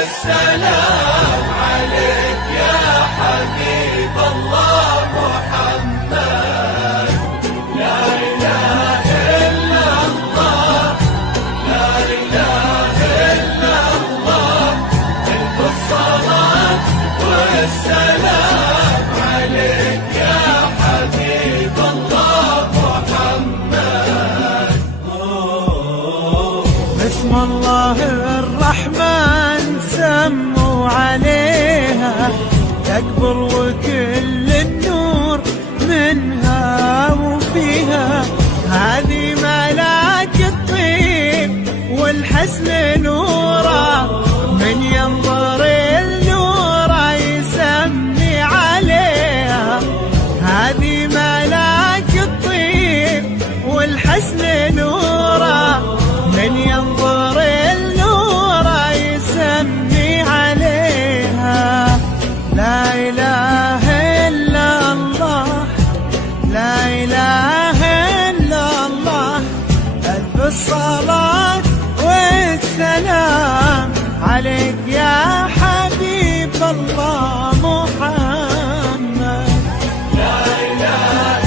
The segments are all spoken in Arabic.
والسلام عليك يا حبيب الله محمد. لا إله إلا الله، لا إله إلا الله، ألف الصلاة والسلام عليك يا حبيب الله محمد. بسم الله الرحمن سموا عليها تكبر وكل النور منها وفيها، هذه ملاك الطيب والحسن نورا، من ينظر النورا يسمي عليها، هذه ملاك الطيب والحسن نورا، من ينظر النورا يسمي عليها. لا إله إلا الله، لا إله إلا الله، ألف الصلاة والسلام عليك يا حبيب الله محمد. لا إله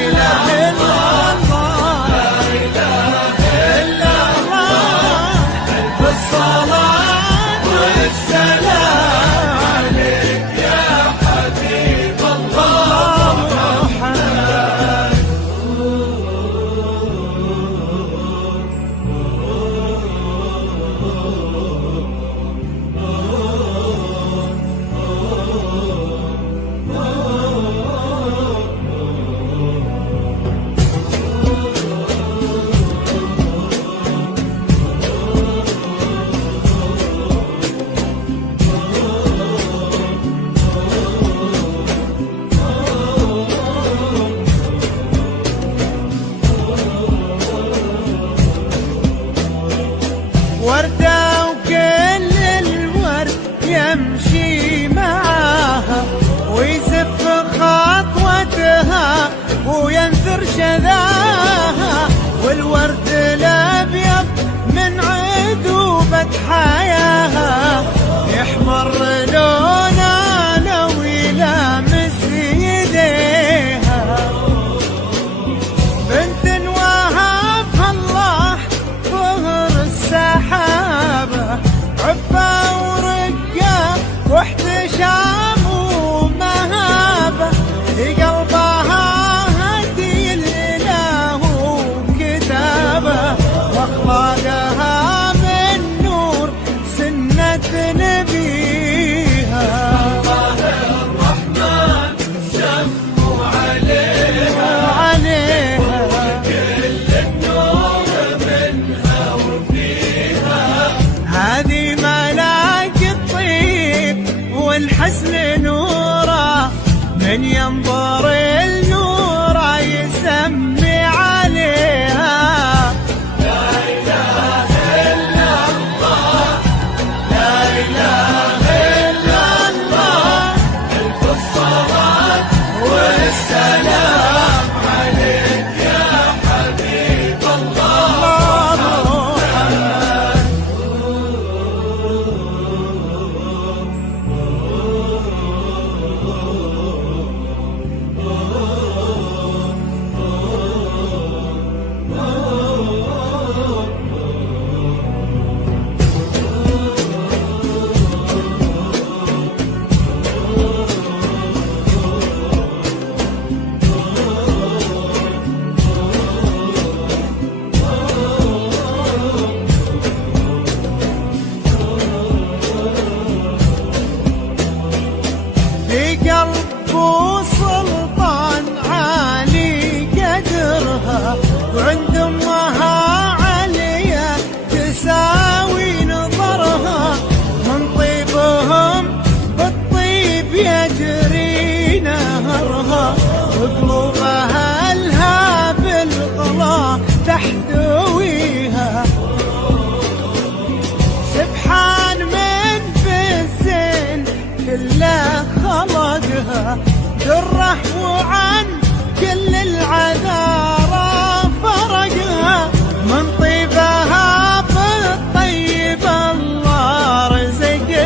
إلا الله، لا إله إلا الله، ألف الصلاة والسلام عليك يا حبيب الله محمد. وردة وكل الورد يمشي معاها، ويزف خطوتها وينثر شذاها، والورد الأبيض من عذوبة حياها يحمر لونه لو يلامس يديها، بنت وهبها الله ظهر السحابة، عفة ورقة واحتشام ومهابة، قلبها هدي الإله وكتابه، وأخلاقها من نور سنة نبيها. الله الرحمن سموا عليها كل النور منها وفيها، هذه ملاك الطيب والحسن نورا، من ينظر النور يسمي عليها. لا إله إلا الله، لا إله إلا الله، ألف الصلاة والسلام عليك يا حبيب الله محمد. في قلب سلطان عالي قدرها، وعند امها عليا تساوي نظرها، من طيبهم بالطيب يجري نهرها، وقلوبها لها بالغلا تحتويها، سبحان من في الزين كله خلقها، دره وعن كل العذارى فرقها، من طيبها بالطيب الله رزقها.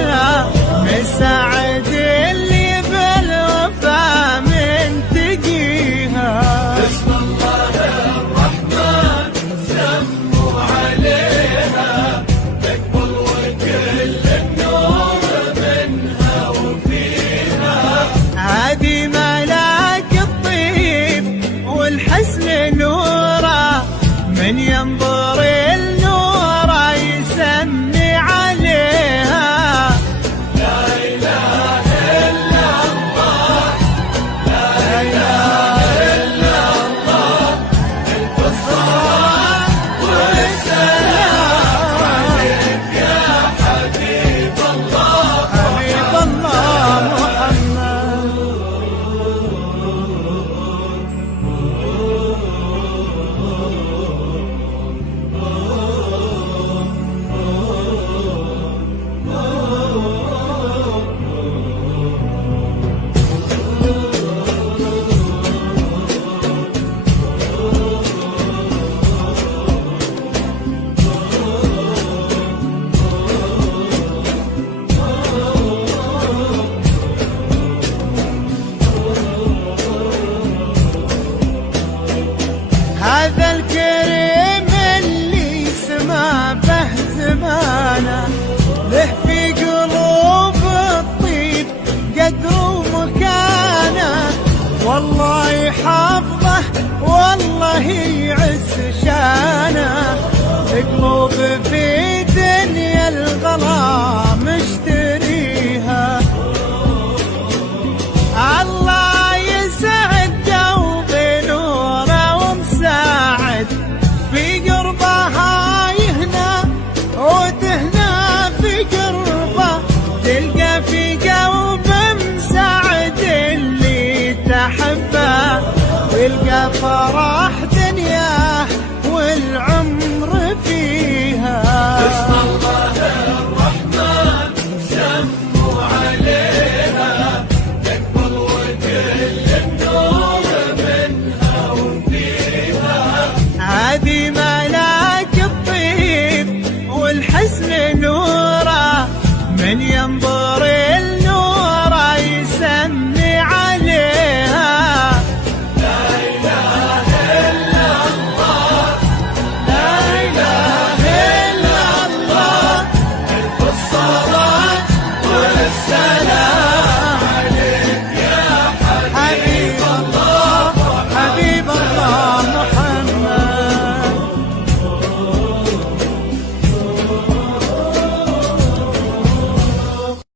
من ينظر